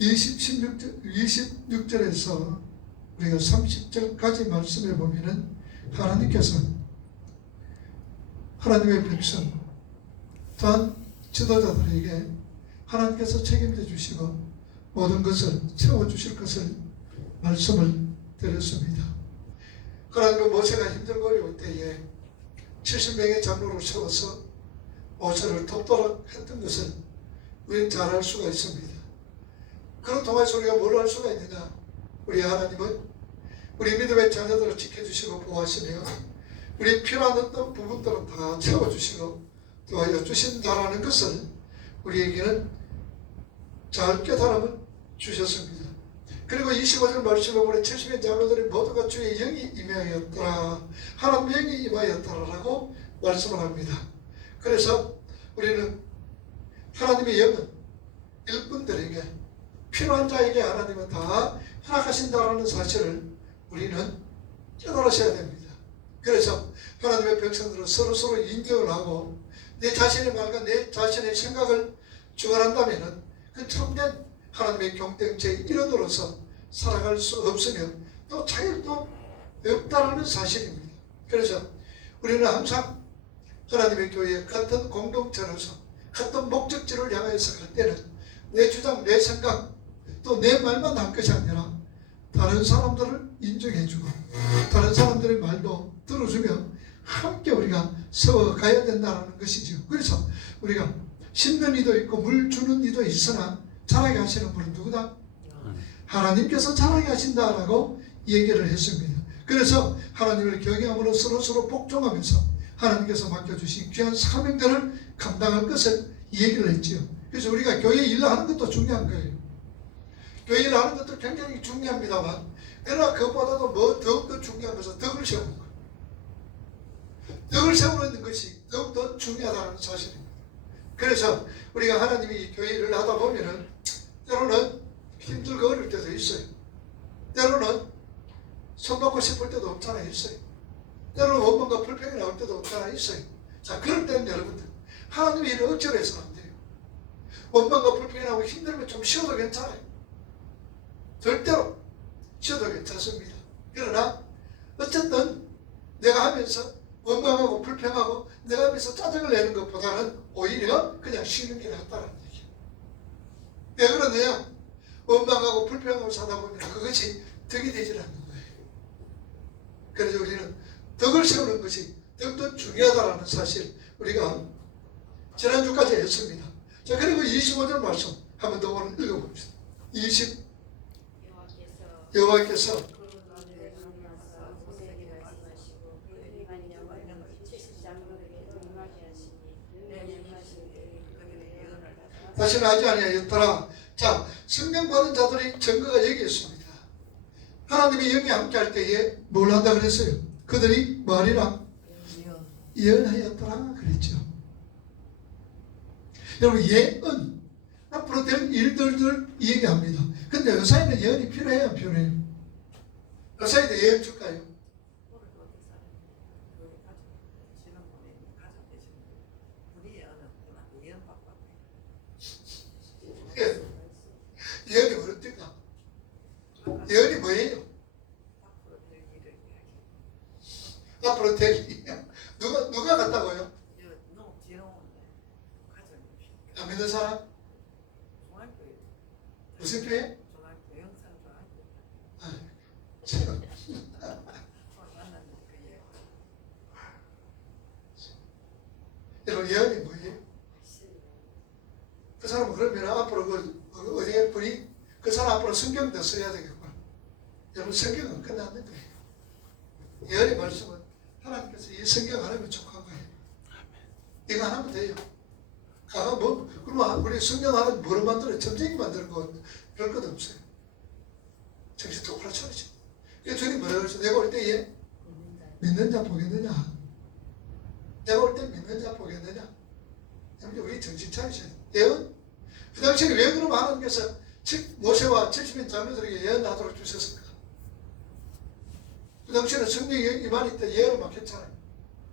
26절에서 우리가 30절까지 말씀해 보면은 하나님께서 하나님의 백성 또한 지도자들에게 하나님께서 책임져 주시고 모든 것을 채워주실 것을 말씀을 드렸습니다. 하나님은 모세가 힘들고 어려울 때에 70명의 장로를 세워서 모세를 돕도록 했던 것을 우리는 잘 알 수가 있습니다. 그런 통해서 우리가 뭘 알 수가 있느냐? 우리 하나님은 우리 믿음의 자녀들을 지켜주시고 보호하시며 우리 필요한 어떤 부분들은 다 채워주시고 도와줘 주신다라는 것을 우리에게는 잘 깨달음을 주셨습니다. 그리고 25절 말씀에 보면 70의 장로들이 모두가 주의 영이 임하였더라, 하나님의 영이 임하였더라라고 말씀을 합니다. 그래서 우리는 하나님의 영은 일꾼들에게, 필요한 자에게 하나님은 다 허락하신다라는 사실을 우리는 깨달으셔야 됩니다. 그래서 하나님의 백성들은 서로 인정을 하고 내 자신의 말과 내 자신의 생각을 주관한다면 그 참된 하나님의 공동체의 일원으로서 살아갈 수 없으며 또 자율도 없다라는 사실입니다. 그래서 우리는 항상 하나님의 교회에 같은 공동체로서 같은 목적지를 향해서 갈 때는 내 주장, 내 생각, 또 내 말만 할 것이 아니라 다른 사람들을 인정해주고 다른 사람들의 말도 들어주며 함께 우리가 세워가야 된다는 것이죠. 그래서 우리가 심는 이도 있고 물 주는 이도 있으나 자라게 하시는 분은 누구다? 하나님께서 자라게 하신다라고 얘기를 했습니다. 그래서 하나님을 경외함으로 서로 복종하면서 하나님께서 맡겨주신 귀한 사명들을 감당할 것을 얘기를 했지요. 그래서 우리가 교회 일을 하는 것도 중요한 거예요. 교회 일을 하는 것도 굉장히 중요합니다만 그러나 그것보다도 뭐 더욱더 중요한 것은 덕을 세우는 거예요. 덕을 세우는 것이 더욱더 중요하다는 사실입니다. 그래서 우리가 하나님이 교회 일을 하다 보면은 때로는 힘들고 어려울 때도 있어요. 때로는 손 놓고 싶을 때도 없잖아 있어요. 때로는 원망과 불평이 나올 때도 없잖아 있어요. 자, 그럴 때는 여러분들 하나님의 일을 억지로 해서는 안 돼요. 원망과 불평이 나오고 힘들면 좀 쉬어도 괜찮아요. 절대로 쉬어도 괜찮습니다. 그러나 어쨌든 내가 하면서 원망하고 불평하고 내가 하면서 짜증을 내는 것보다는 오히려 그냥 쉬는 게 낫다는 얘기예요. 왜 그러느냐? 원망하고 불평하고 사다 보면 그것이 덕이 되질 않는 거예요. 그래서 우리는 덕을 세우는 것이 더욱더 중요하다는 사실 우리가 지난주까지 했습니다. 자, 그리고 25절 말씀 한 번 더 오늘 읽어봅시다. 여호와께서 다시는 하지 아니하였더라. 자, 성령 받은 자들의 증거가 여기 있습니다. 하나님이 여기 함께 할 때에 뭘 한다 그랬어요? 그들이 뭐하리라? 예언하였더라 그랬죠. 여러분, 예언 앞으로 될 일들을 얘기합니다. 근데 의사에는 예언이 필요해요, 안 필요해요? 의사에도 예언 줄까요? 예언이 어떻습니까? 예언이 뭐예요? 앞으로 될 일. 누가 같다고요? 안 믿는 사람? 무슨 교회? 여러분, 예언이 뭐예요? 그 사람은 그러면 앞으로 어디에 분이 그 사람 앞으로 성경도 써야 되겠구나. 여러분, 성경은 끝났는 거예요. 예언의 말씀은 하나님께서 이 성경 하나면 촉한 거예요. 이거 하나면 돼요. 그러면 우리 성경 하나 뭐로 만들어요? 점쟁이 만드는 거 별 것 없어요. 정신 똑바로 차리죠. 주님 뭐라고 그랬어? 내가 올 때에 믿는 자 보겠느냐? 내가 올 때 믿는 자 보겠느냐? 우리 정신 차리셔야 돼요. 예언? 그 당시에 왜 그러면 하나님께서 모세와 70인 자매들에게 예언하도록 주셨습니까? 그 당시에는 성령이 임할 때 예언을 막 했잖아요.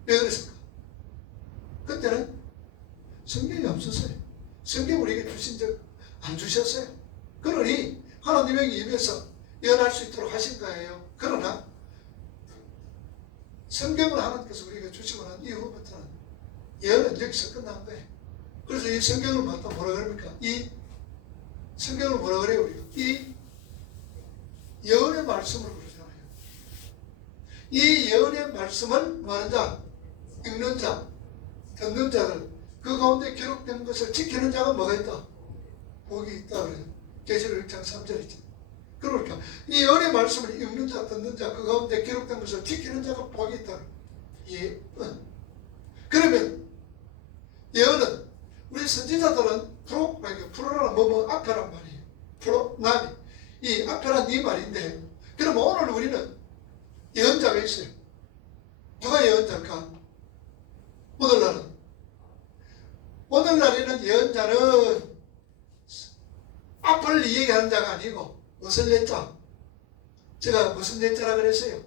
왜 그랬습니까? 그때는 성경이 없었어요. 성경 우리에게 주신 적 안 주셨어요. 그러니 하나님에게 임해서 예언할 수 있도록 하신 거예요. 그러나 성경을 하나님께서 우리에게 주시고 난 이후부터는 예언은 여기서 끝난 거예요. 그래서 이 성경을 뭐라 그럽니까? 이 성경을 뭐라 그래요? 우리가 이 예언의 말씀을 그러잖아요. 이 예언의 말씀을 뭐하는 자? 읽는 자, 듣는 자들, 그 가운데 기록된 것을 지키는 자가 뭐가 있다? 복이 있다 그래요. 계시록 1장 3절이죠. 그러니까 이 예언의 말씀을 읽는 자, 듣는 자, 그 가운데 기록된 것을 지키는 자가 복이 있다. 예언. 그러면 예언은 우리 선지자들은 프로라는 뭐 앞에란 말이에요. 프로, 남이. 이 앞에란 이 말인데, 그럼 오늘 우리는 예언자가 있어요. 누가 예언자일까? 오늘날에는 예언자는 앞을 얘기하는 자가 아니고 무슨 예자? 제가 무슨 예자라 그랬어요?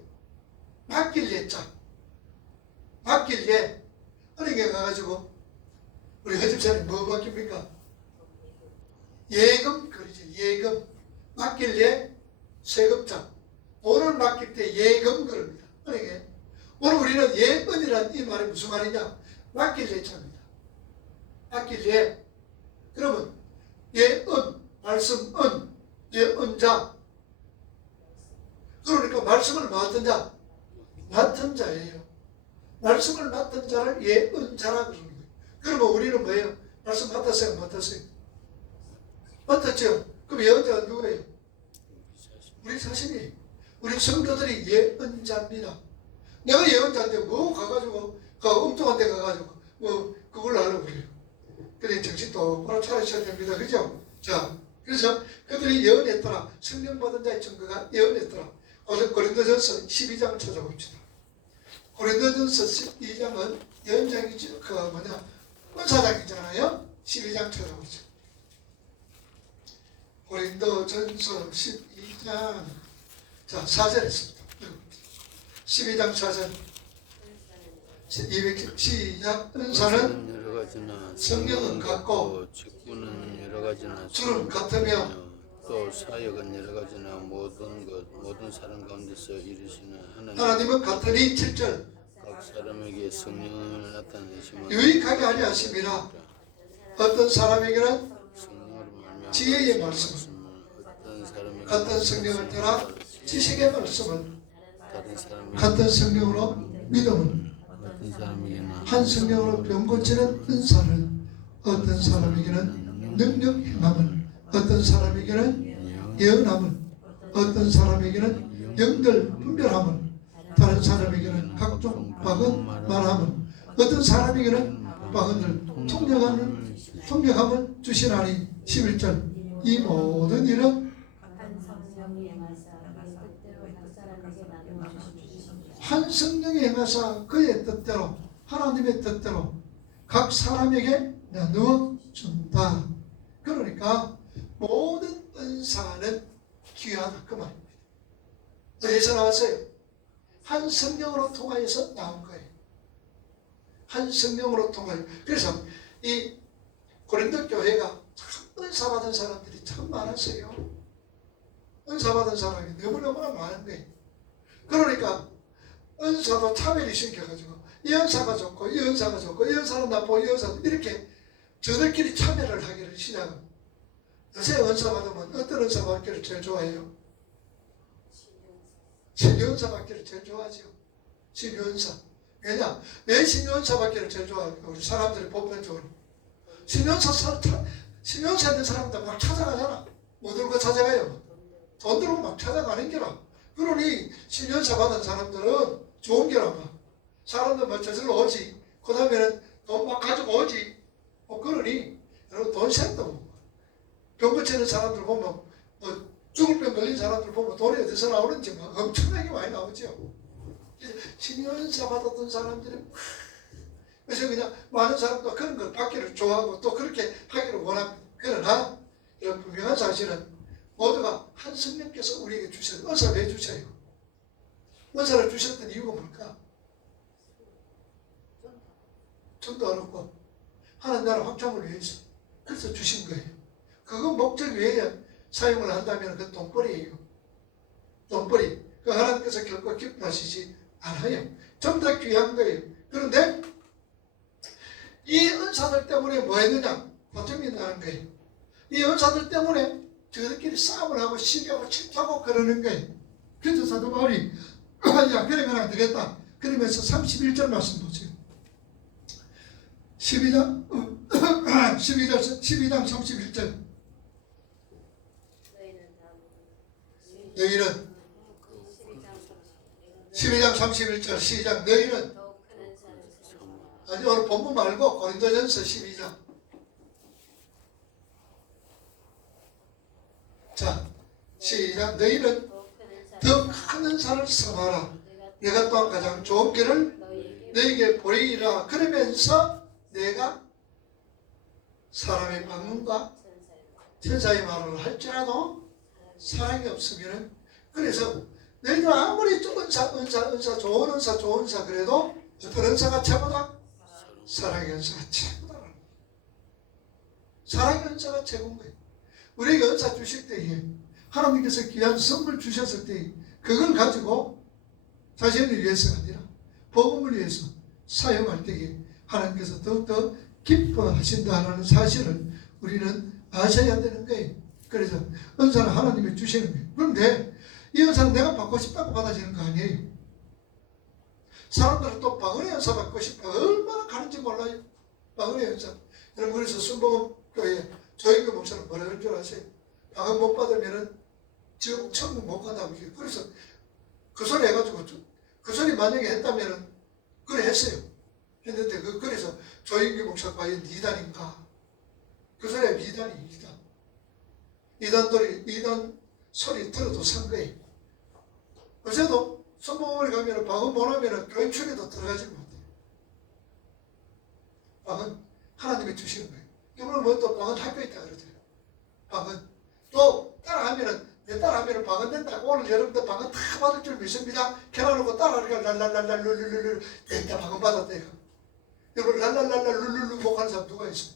맡길 예자. 맡길 예. 어린게 가가지고 우리 허집사님 뭐 맡깁니까? 예금 그러지. 예금. 맡길 예 세금자. 돈을 맡길 때 예금 그럽니다. 어린게 오늘 우리는 예언이란 이 말이 무슨 말이냐? 맡길 예자입니다. 맡길 예. 그러면 예언, 말씀, 은, 예언자. 그러니까 말씀을 맡은 자, 맡은 자예요. 말씀을 맡은 자를 예언자라 그러는 거예요. 그러면 우리는 뭐예요? 말씀 맡았어요? 맡았어요? 맡았죠? 그럼 예언자가 누구예요? 우리 자신이. 우리 성도들이 예언자입니다. 내가 예언자인데 뭐 가가지고 엉뚱한 데 가가지고 뭐 그걸 하려고 그래요. 그래 정신 똑바로 차리셔야 됩니다. 그죠? 자, 그래서 그들이 예언했더라. 성령 받은 자의 증거가 예언했더라. 고린도전서 12장 찾아봅시다. 고린도전서 12장은 예언장이죠. 은사장이잖아요. 12장 찾아보죠. 고린도전서 12장 자 4절 했습니다. 12장 4절 시작. 은사는 여러 가지나 성령은 같고 직분은 여러 가지나 주는 같으며 또 사역은 여러 가지나 모든 사람 가운데서 이루시는 하나님은 같으니 7절 각 사람에게 성령을 나타내시면 유익하게 하려 하심이라. 어떤 사람에게는 성령으로 말미암아 지혜의 말씀을, 어떤 사람에게 같은 성령을 따라 지식의 말씀을, 다른 사람에게 같은 성령으로 믿음을, 어떤 사람에게는 한 성령으로 병 고치는 은사를, 어떤 사람에게는 능력 행함을, 어떤 사람에게는 예언함을, 어떤 사람에게는 영들 분별함을, 다른 사람에게는 각종 박은 말함을, 어떤 사람에게는 박은을 통역함을 주시나니. 11절 이 모든 일은 한 성령이 행하사 그의 뜻대로, 하나님의 뜻대로 각 사람에게 나누어 준다. 그러니까 모든 은사는 귀하다 그 말입니다. 어디서 나왔어요? 한 성령으로 통하여서 나온 거예요. 한 성령으로 통하여. 그래서 이 고린도 교회가 참 은사 받은 사람들이 참 많았어요. 은사 받은 사람이 너무너무나 많은 거예요. 그러니까 은사도 차별이 생겨가지고 이 은사가 좋고 이 은사가 좋고 이 은사는 나쁘고 이 은사도 이렇게 저들끼리 차별을 하기를 시작합니다. 요새 은사 받으면 어떤 은사 받기를 제일 좋아해요? 신유은사 받기를 제일 좋아하죠. 신유은사. 왜냐? 왜 신유은사 받기를 제일 좋아할까? 우리 사람들이 보편적으로 신유은사 있는 사람들 막 찾아가잖아. 뭐 들고 찾아가요? 돈 들고 막 찾아가는 게라. 그러니 신유은사 받은 사람들은 좋은 게라 막. 사람들 뭐 저절로 오지. 그 다음에는 돈 막 가지고 오지. 그러니 여러분 돈 셋도 뭐. 병 고치는 사람들 보면 뭐 죽을 병 걸린 사람들 보면 돈이 어디서 나오는지 막 엄청나게 많이 나오죠. 신유은사 받았던 사람들이 그래서 그냥 많은 사람도 그런 걸 받기를 좋아하고 또 그렇게 하기를 원합니다. 그러나 이런 분명한 사실은 모두가 한 성령께서 우리에게 주셔요. 은사를 왜 주셔요? 은사를 주셨던 이유가 뭘까? 전도하고 하나님 나라 확장을 위해서. 그래서 주신 거예요. 그건 목적 외에 사용을 한다면 그 돈벌이에요. 돈벌이. 그 하나님께서 결코 기뻐하시지 않아요. 전부 다 귀한 거예요. 그런데 이 은사들 때문에 뭐 했느냐? 고통이 나는 거예요. 이 은사들 때문에 저들끼리 싸움을 하고 시비하고 질투하고 그러는 거예요. 그래서 사도 바울이 야 그러면 안 되겠다. 그러면서 31절 말씀 보세요. 12장 31절 너희는 12장 31절 시작. 너희는 아니 오늘 본문 말고 고린도전서 12장. 자 시작. 너희는 더 큰 은사를 삼아라. 내가 또한 가장 좋은 길을 너희에게 보이리라. 그러면서 내가 사람의 방문과 천사의 말을 할지라도 사랑이 없으면 그래서 너희들 아무리 은사 좋은 은사 그래도 어떤 은사가 최고다? 사랑의 은사가 최고다. 사랑의 은사가 최고인 거예요. 우리에게 은사 주실 때에 하나님께서 귀한 선물 주셨을 때 그걸 가지고 자신을 위해서가 아니라 복음을 위해서 사용할 때에 하나님께서 더욱더 기뻐하신다는 사실을 우리는 아셔야 되는 거예요. 그래서 은사는 하나님이 주시는 거예요. 그런데 이 은사는 내가 받고 싶다고 받아지는 거 아니에요. 사람들은 또 방언의 은사 받고 싶다. 얼마나 가는지 몰라요. 방언의 은사. 여러분 그래서 순복음교회 조영규 목사는 뭐라 그런 줄 아세요? 방언 못 받으면은 지금 천국 못 간다고. 그래서 그 소리 해가지고 그 소리 만약에 했다면은 그래 했어요. 했는데 그래서 조영규 목사 과연 이단인가? 그 소리가 이단이 이단 소리 들어도 산 거예요. 어제도 선봉원에 가면은 방언 못 하면은 교회 축에도 들어가지 못해요. 방언 하나님이 주시는 거예요. 이번에 뭐또 방언 학교 있다 그러잖아요. 방언 또 따라하면은 내 따라하면은 방언 된다고. 오늘 여러분들 방언 다 받을 줄 믿습니다. 켜놔놓고 따라하니까 랄랄랄랄 룰루루루 됐다 방언 받았대요. 여러분 랄랄랄랄 룰루루 목하는 사람 누가 있어?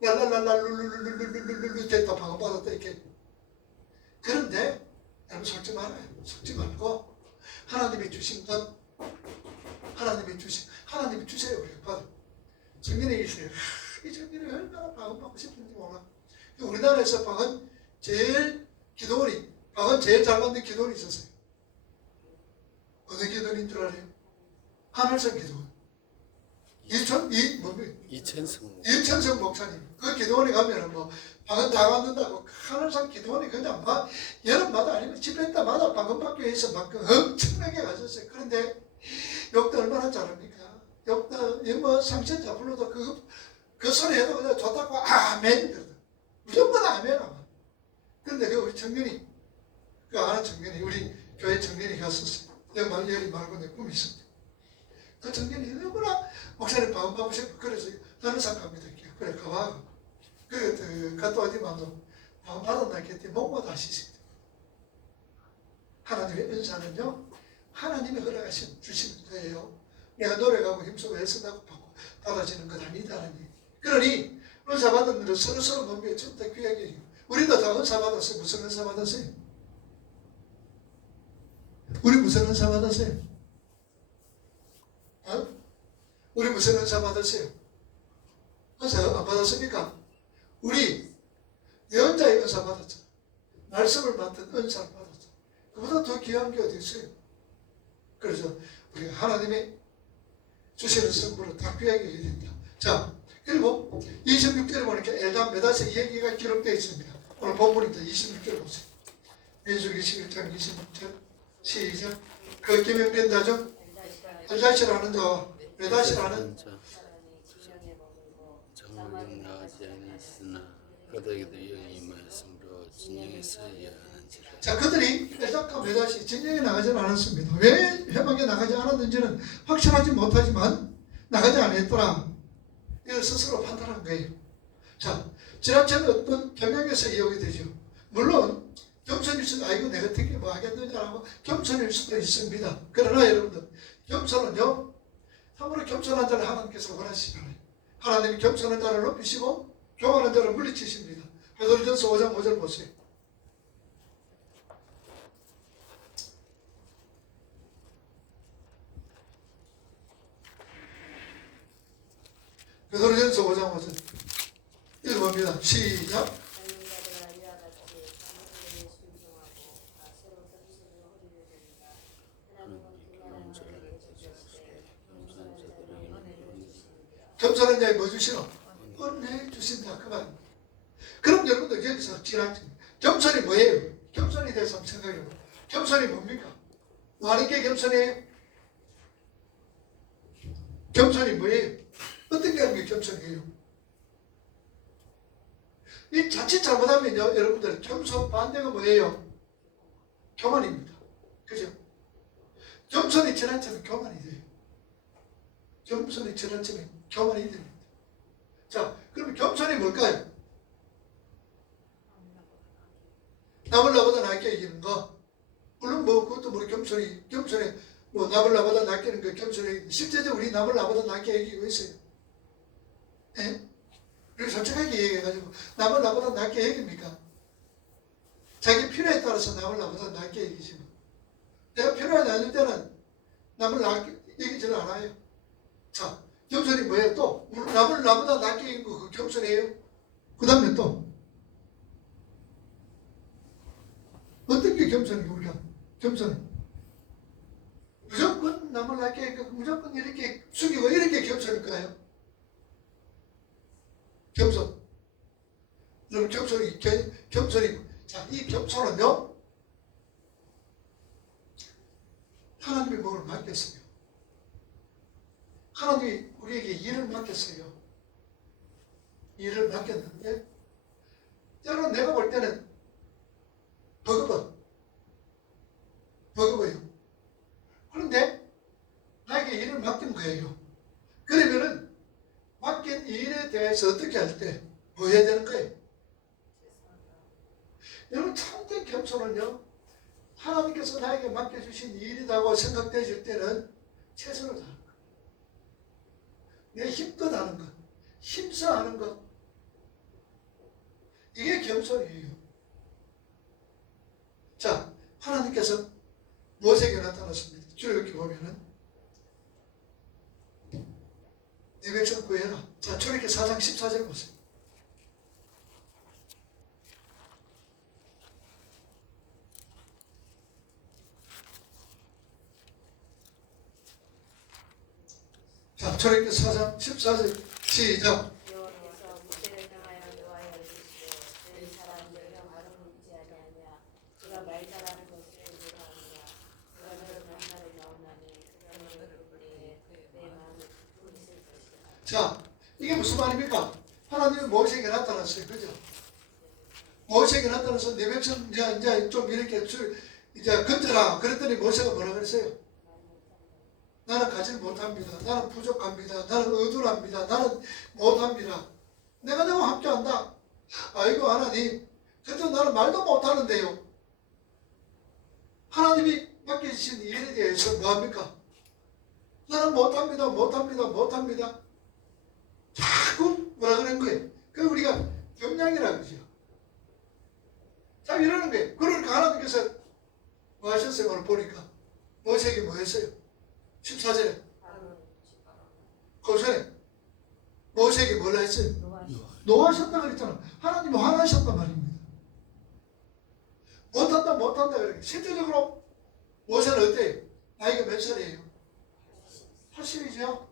랄랄랄랄 룰루루루루루루 됐다 방언 받았다 이렇게. 그런데 여러분 속지 말아요. 속지 말고 하나님이 주신 것 하나님이 주세요. 우리가 받아. 정민이 있어요. 이 정민이 얼마나 방언 받고 싶은지 몰라. 우리나라에서 방언 제일 잘 만든 기도원이 있었어요. 어느 기도원인 줄 알아요? 하늘성 기도원. 이천성 목사님. 그 기도원에 가면은 뭐 방언 다 받는다고 하늘성 기도원이 그냥 막 여름마다 아니면 집회때마다 방언 받기 위해서 막 엄청나게 가졌어요. 그런데 욕도 얼마나 잘합니까? 욕도 뭐 상처자 불러도 그 소리 해도 그냥 좋다고 아멘 그러다. 무조건 아멘 아마. 그런데 우리 청년이 아는 청년이 우리 교회 청년이 갔었어요. 내가 여리 말고 내 꿈이 있었대. 그 청년이 너무나 목사님 방언 받고 싶어. 그래서 다른 상 갑니다. 그래 가봐. 그래 갔다 어디만도 방언 받았나 했더니 목마다 하시습니다. 하나님의 은사는요 하나님이 주시는 거예요. 내가 노력하고 힘쓰고 애쓰다고 받아지는 것 아니다라는 얘기. 그러니 은사 받은 일은 서로 넘겨 전부 다 귀하게 해요. 우리도 다 은사 받았어요. 무슨 은사 받았어요? 우리 무슨 은사 받았어요? 우리 무슨 은사 받았어요? 은사 안 받았습니까? 우리 예언자의 은사 받았죠. 말씀을 맡은 은사를 받았죠. 그보다 더 귀한 게 어디 있어요? 그래서 우리가 하나님이 주시는 선물을 다 귀하게 해야 된다. 자, 그리고 26절에 보니까 엘단 메다스의 얘기가 기록되어 있습니다. 오늘 본문입니다. 26절 보세요. 민수기 21장 26절 시작. 그 기명된다죠. 엘다시라는 자와 메다시라는 정령 나가지 아니했으나 그들에게도 영이 임하였으므로 진영에서 예언한지라. 자, 그들이 엘다과 메다시 진영에 나가지 않았습니다. 왜 회막에 나가지 않았는지는 확실하지 못하지만 나가지 않았더라. 이걸 스스로 판단한 거예요. 자, 지난주에는 어떤 경향에서 이용이 되죠. 물론 겸손일 수도 아이고 내가 어떻게 뭐 하겠느냐라고 겸손일 수도 있습니다. 그러나 여러분들 겸손은요 참으로 겸손한 자를 하나님께서 원하시잖아요. 하나님이 겸손한 자를 높이시고 교만한 자를 물리치십니다. 베드로전서 5장 5절 보세요. 베드로전서 5장 5절 읽어봅니다. 시작. 겸손한 자에 뭐 주시노? 은혜 주신다. 그 말. 그럼 여러분들 여기서 겸손이 뭐예요? 겸손에 대해서 한번 생각해요. 겸손이 뭡니까? 뭐 하는 게 겸손이에요? 겸손이 뭐예요? 어떤 게 하는 게 겸손이에요? 이 자칫 잘못하면요, 여러분들 겸손 반대가 뭐예요? 교만입니다. 그죠? 겸손이 지나치면 교만이 돼요. 겸손이 지나치면 교만이 됩니다. 자, 그럼 겸손이 뭘까요? 남을 나보다 낮게 여기는 거. 물론 뭐 그것도 뭐 겸손이 뭐 남을 나보다 낮게 하는 거 겸손이, 실제적으로 우리 남을 나보다 낮게 여기고 있어요. 예? 우리 솔직하게 얘기해가지고 남을 나보다 낮게 여깁니까? 자기 필요에 따라서 남을 나보다 낮게 여기지 뭐. 내가 필요하지 않을 때는 남을 낮게 여기지는 않아요. 자, 겸손이 뭐예요? 또 남을 나보다 낮게 여기는 거 그 겸손이에요. 그 다음에 또 어떤 게 겸손이에요? 우리가 겸손이 무조건 남을 낮게 여기고 무조건 이렇게 숙이고 이렇게 겸손일까요? 겸손. 여러분 겸손이 자, 이 겸손은요, 하나님의 몸을 맡겼어요. 하나님이 우리에게 일을 맡겼어요. 일을 맡겼는데 때로는 내가 볼 때는 버거워요. 그런데 나에게 일을 맡긴 거예요. 그러면은 맡긴 일에 대해서 어떻게 할 때 뭐 해야 되는 거예요? 여러분 참된 겸손은요, 하나님께서 나에게 맡겨주신 일이라고 생각되실 때는 최선을 다하는 것, 내 힘껏 하는 것, 힘써 하는 것, 이게 겸손이에요. 자, 하나님께서 모세에게 나타났습니다. 출애굽기 보면은 네 백성 구해라. 자, 출애굽기 4장 14절 보세요. 자, 출애굽기 4장 14절 시작. 여호와께서 모세를 향하여 여호와의 이르시되 너희 사람들을 말을 믿지 아니하냐 그가 말 잘하는 것을 못하느냐 그가 너를 만나러 나오나니 그가 너를 부르되 내 마음을 듣고 있을 것이다. 자, 이게 무슨 말입니까? 하나님이 모세에게 나타났어요. 그죠? 모세에게 나타나서 내 백성 이제 좀 이렇게 이제 건져라. 그랬더니 모세가 뭐라 그랬어요? 나는 가지 못합니다. 나는 부족합니다. 나는 어두랍니다. 나는 못합니다. 내가 너와 함께한다. 아이고 하나님, 그래도 나는 말도 못하는데요. 하나님이 맡겨주신 일에 대해서 뭐합니까? 나는 못합니다. 자꾸 뭐라 그러는 거예요? 그 우리가 경량이라고 그러죠. 자, 이러는 거예요. 그러니까 하나님께서 뭐 하셨어요? 오늘 보니까 모세에게 뭐 했어요? 14절에 거기서 모세에게 뭐라 했어요? 노하셨다 그랬잖아. 하나님이 화나셨단 말입니다. 못한다 그래. 실제적으로 모세는 어때요? 나이가 몇 살이에요? 80이죠.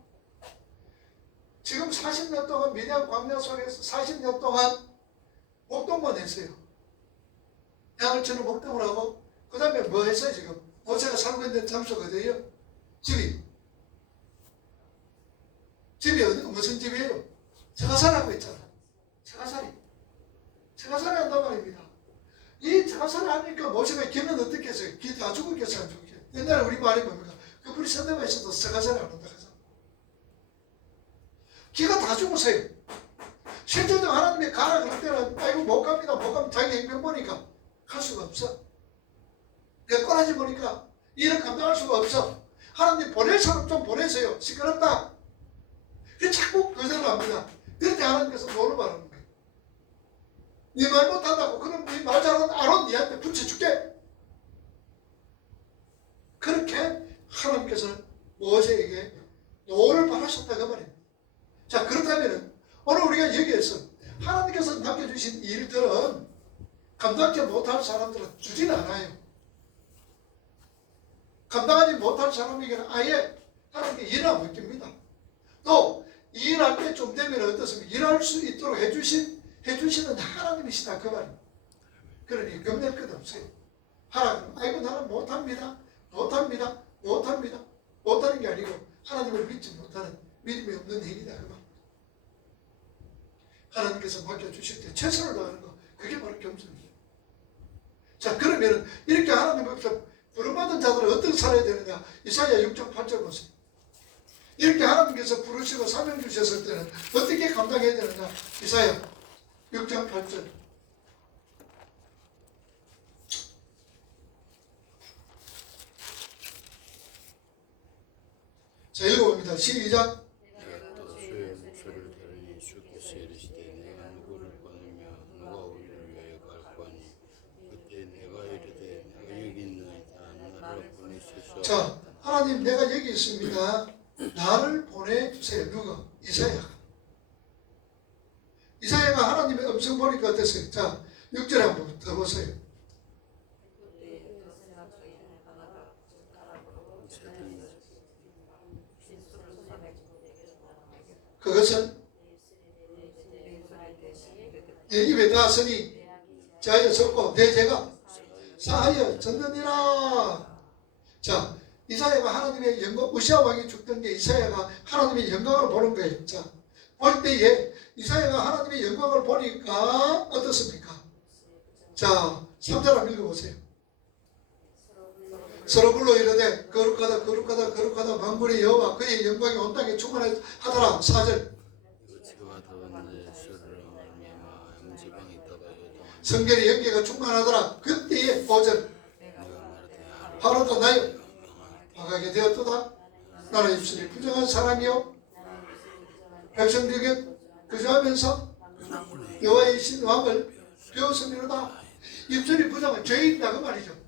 지금 40년 동안 미디안 광야 속에서 40년 동안 목동만 했어요. 양을 치는 목동을 하고 그 다음에 뭐 했어요? 지금 모세가 살고 있는 장소가 어디예요? 집이 어디, 무슨 집이에요? 처가살하고 있잖아. 처가살이 한단 말입니다. 이 처가살을 하니까 모세가 기는 어떻게 했어요? 기 다 죽었겠어요? 안 죽었겠어요? 옛날에 우리 말이 뭡니까? 그분이 선대가 있어도 처가살이 안 한다 그래서 기가 다 죽었어요. 실제로 하나님이 가라 그럴 때는 아이고 못 가면 자기 행병 보니까 갈 수가 없어. 내 꼬라지 보니까 일을 감당할 수가 없어. 하나님 보낼 사람 좀 보내세요. 시끄럽다. 그 자꾸 거절을 합니다. 그럴 때 하나님께서 노를 바라는 거예요. 네 말 못한다고 그럼 네 말 잘하는 아론 니한테 붙여줄게. 그렇게 하나님께서 모세에게 노를 바라셨다 그 말입니다. 자, 그렇다면 오늘 우리가 여기에서 하나님께서 맡겨주신 일들은 감당하지 못할 사람들은 주지는 않아요. 감당하지 못할 사람에게는 아예 하나님께 일을 안 맡깁니다. 또 일할 때 좀 되면 어떻습니까? 일할 수 있도록 해주시는 하나님이시다 그 말입니다. 그러니 겁낼 것 없어요. 하나님, 아이고 나는 못합니다. 못하는 게 아니고 하나님을 믿지 못하는 믿음이 없는 행위다 그 말입니다. 하나님께서 맡겨주실 때 최선을 다하는 거, 그게 바로 겸손이에요. 자, 그러면 이렇게 하나님 앞에서 부름받은 자들은 어떻게 살아야 되느냐? 이사야 6장 8절 보세요. 이렇게 하나님께서 부르시고 사명 주셨을 때는 어떻게 감당해야 되느냐? 이사야 6장 8절. 자, 읽어봅니다. 시작. 내가 또 주의 목소리를 들으니 주께서 이르시되 내가 누구를 보내며 누가 우리를 위하여 갈 거니 그때 내가 이르되 내가 여기 있나이다 나를 보내소서. 자, 하나님 내가 여기 있습니다. 나를 보내주세요. 누가? 이사야가. 이사야가 하나님의 음성 보니까 어땠어요? 자, 6절에 한번 더 보세요. 그것은 내 입에 닿았으니 자여 섰고 내 죄가 사하여 졌느니라. 자, 이사야가 하나님의 영광, 우시아 왕이 죽던 게 이사야가 하나님의 영광을 보는 거예요. 자, 볼 때에 이사야가 하나님의 영광을 보니까 어떻습니까? 자, 3절 한번 읽어보세요. 서로 불러 이르되 거룩하다 만군의 여호와 그의 영광이 온 땅에 충만하더라. 4절. 그가 더운 내 술을 말미암아 음지방에 있다가 요동하니 성결의 연기가 충만하더라. 그때에 5절. 내가 말하되 하루도 나여 망하게 되었도다. 나는 입술이 부정한 사람이요 백성 중에 거주하면서 여호와의 신왕을 배웠음이로다. 입술이 부정한 죄인이다 그 말이죠.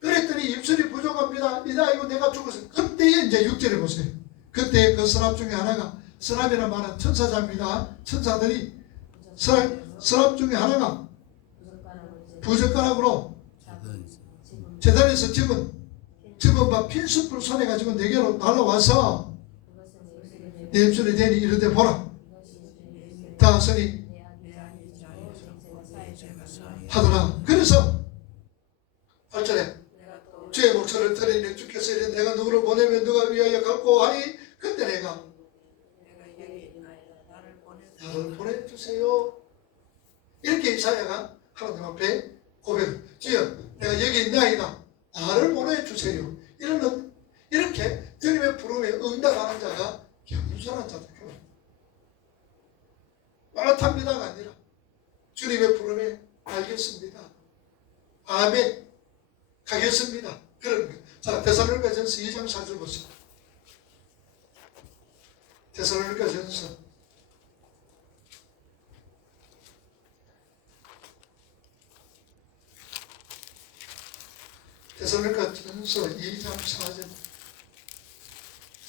그랬더니 입술이 부족합니다. 이다 이거 내가 죽었어. 그때에 이제 6절에 보세요. 그때 그 서랍 중에 하나가, 서랍이라는 말은 천사자입니다. 천사들이 서랍 중에 하나가 부젓가락으로 제단에서 집은 바 핀숲을 손에 가지고 내게로 날아와서 내 입술에 대니 이르되 보라 닿았으니 하더라. 그래서 8절에 주의 목소리를 들으니 주께서 이르되 내가 누구를 보내면 누가 위하여 갈고 하니 그때 내가 나를 보내주세요. 이렇게 이사야가 하나님 앞에 고백, 주여 내가 여기 있나이다 나를 보내주세요. 이렇게 주님의 부름에 응답하는 자가 겸손한 자다. 빠듯합니다가 아니라 주님의 부름에 알겠습니다. 아멘. 가겠습니다. 그런 거. 자, 데살로니가전서 2장 4절 보세요. 데살로니가전서 2장 4절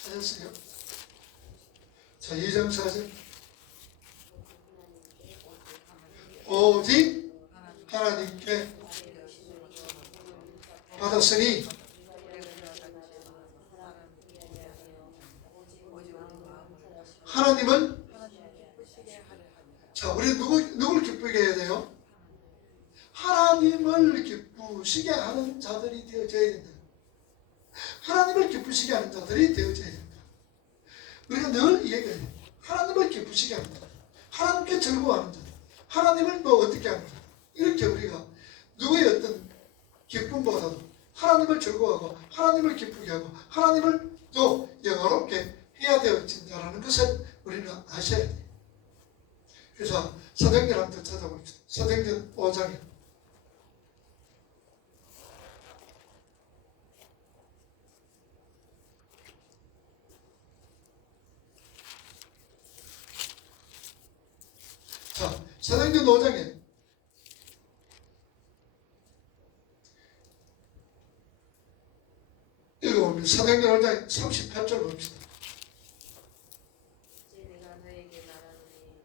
찾았어요? 자, 2장 4절. 오직 하나님께 받았으니 하나님을, 자, 우리 누굴 기쁘게 해야 돼요? 하나님을 기쁘시게 하는 자들이 되어져야 된다. 하나님을 기쁘시게 하는 자들이 되어져야 된다. 우리가 늘 얘기해요. 하나님을 기쁘시게 하는 자, 하나님께 즐거워하는 자, 하나님을 또 어떻게 하는 자. 이렇게 우리가 누구의 어떤 기쁨보다도 하나님을 즐거워하고 하나님을 기쁘게 하고 하나님을 또 영화롭게 해야 되어진다는 것을 우리는 아셔야 돼요. 그래서 사도행전 한번 찾아봅시다. 사도행전 5장에 자, 사도행전 5장에 사도행전 5장 38절 봅시다. 이제 내가 너에게 말하노니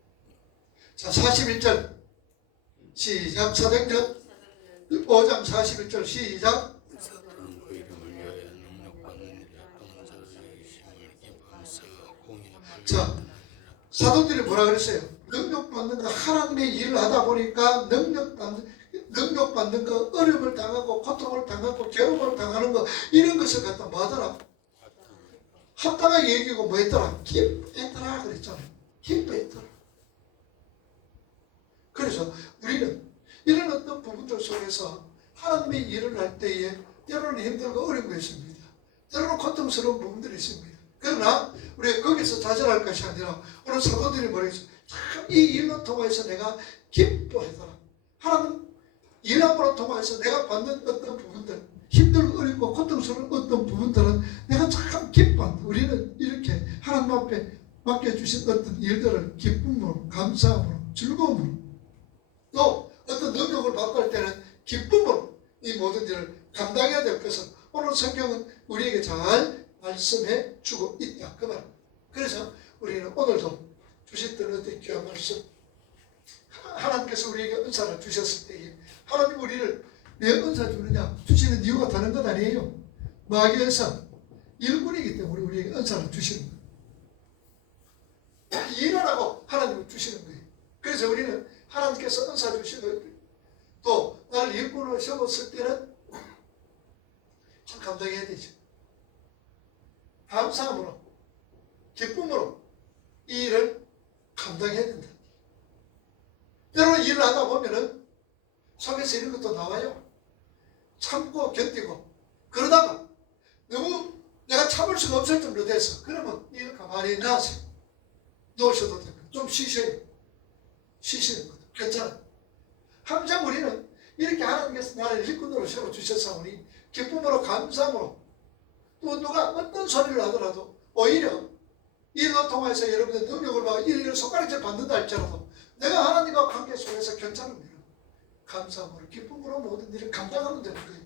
자, 41절 시작. 사도행전 5장 41절 시작. 사도는 그 이름을 위하여 능력받는 약한 자들의 힘을 기뻐하면서 공의하고 자, 사도들이 뭐라 그랬어요? 능력받는 거, 하나님의 일을 하다 보니까 능력받는 거, 어려움을 당하고 고통을 당하고 괴로움을 당하는 거, 이런 것을 갖다 뭐 하더라? 합당하게 얘기고 뭐 했더라? 기뻐했더라 그랬잖아요. 기뻐했더라. 그래서 우리는 이런 어떤 부분들 속에서 하나님의 일을 할 때에 때로는 힘들고 어려운 거 있습니다. 때로는 고통스러운 부분들이 있습니다. 그러나 우리가 거기서 좌절할 것이 아니라 오늘 사도들이 뭐라 했어요? 참 이 일로 통해서 내가 기뻐하더라. 하나님 일함으로 통해서 내가 받는 어떤 부분들, 힘들고 어렵고 고통스러운 어떤 부분들은 내가 참 기뻐한다. 우리는 이렇게 하나님 앞에 맡겨주신 어떤 일들을 기쁨으로, 감사함으로, 즐거움으로, 또 어떤 능력을 받고 할 때는 기쁨으로 이 모든 일을 감당해야 될 것을 오늘 성경은 우리에게 잘 말씀해 주고 있다. 그 말. 그래서 우리는 오늘도 주셨던 어떤 귀한 말씀, 하나님께서 우리에게 은사를 주셨을 때에 하나님 우리를 왜 은사 주느냐? 주시는 이유가 다른 것 아니에요. 마귀에서 일꾼이기 때문에 우리에게 은사를 주시는 거예요. 일하라고 하나님을 주시는 거예요. 그래서 우리는 하나님께서 은사 주시고 또 나를 일꾼으로 세웠을 때는 참 감당해야 되죠. 감사함으로, 기쁨으로 이 일을 감당해야 된다. 때로는 일을 하다 보면은 속에서 이런 것도 나와요. 참고 견디고 그러다가 너무 내가 참을 수가 없을 정도 돼서 그러면 일을 가만히 놔세요. 놓으셔도 됩니다. 좀 쉬셔요. 쉬시는 것도 괜찮아요. 항상 우리는 이렇게 하나님께서 나를 일꾼으로 세워주셨사오니 기쁨으로 감사함으로 또 누가 어떤 소리를 하더라도 오히려 일로 통해서 여러분의 능력을 받고 일을 손가락질 받는다 할지라도 내가 하나님과 관계 속에서 괜찮습니다. 감사함으로 기쁨으로 모든 일을 감당하면 되는 거예요.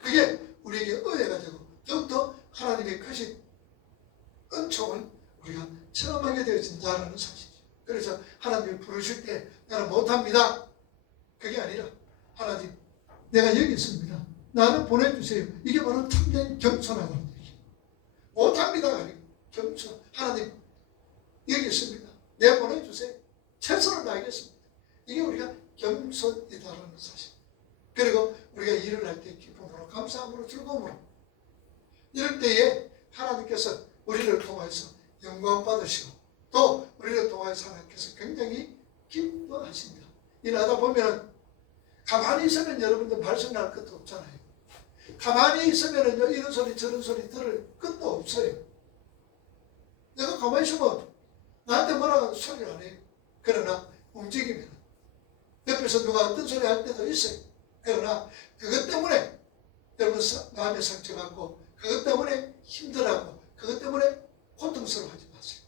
그게 우리에게 은혜가 되고 더욱더 하나님의 크신 은총을 우리가 체험하게 되어진다는 사실이죠. 그래서 하나님이 부르실 때 나는 못합니다. 그게 아니라 하나님 내가 여기 있습니다. 나는 보내주세요. 이게 바로 참된 겸손하다는 얘기예요. 못합니다가 아니고 겸손. 하나님 여기 있습니다. 내가 보내주세요. 최선을 다하겠습니다. 이게 우리가 겸손이다라는 사실. 그리고 우리가 일을 할 때 기쁨으로 감사함으로 즐거움으로 이럴 때에 하나님께서 우리를 통해서 영광 받으시고 또 우리를 통해서 하나님께서 굉장히 기뻐하십니다. 일하다 보면 가만히 있으면 여러분들 말씀 날 것도 없잖아요. 가만히 있으면은요 이런 소리 저런 소리 들을 것도 없어요. 내가 가만히 있으면 나한테 뭐라고 소리를 안 해요. 그러나 움직이면 옆에서 누가 어떤 소리 할 때도 있어요. 그러나 그것 때문에 여러분 마음에 상처받고 그것 때문에 힘들어하고 그것 때문에 고통스러워하지 마세요.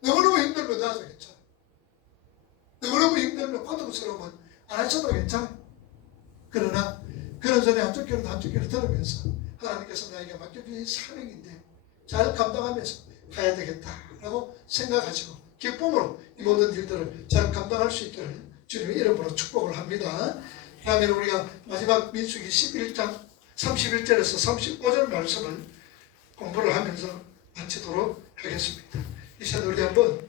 너무너무 힘들면 나도 괜찮아요. 너무너무 힘들면 고통스러우면 안 하셔도 괜찮아요. 그러나 그런 소리 한쪽 귀로 한쪽 귀로 들으면서 하나님께서 나에게 맡겨주신 사명인데 잘 감당하면서 가야 되겠다라고 생각하시고 기쁨으로 이 모든 일들을 잘 감당할 수 있기를 주님의 이름으로 축복을 합니다. 다음에 우리가 마지막 민수기 11장 31절에서 35절 말씀을 공부를 하면서 마치도록 하겠습니다. 이 시간 우리 한번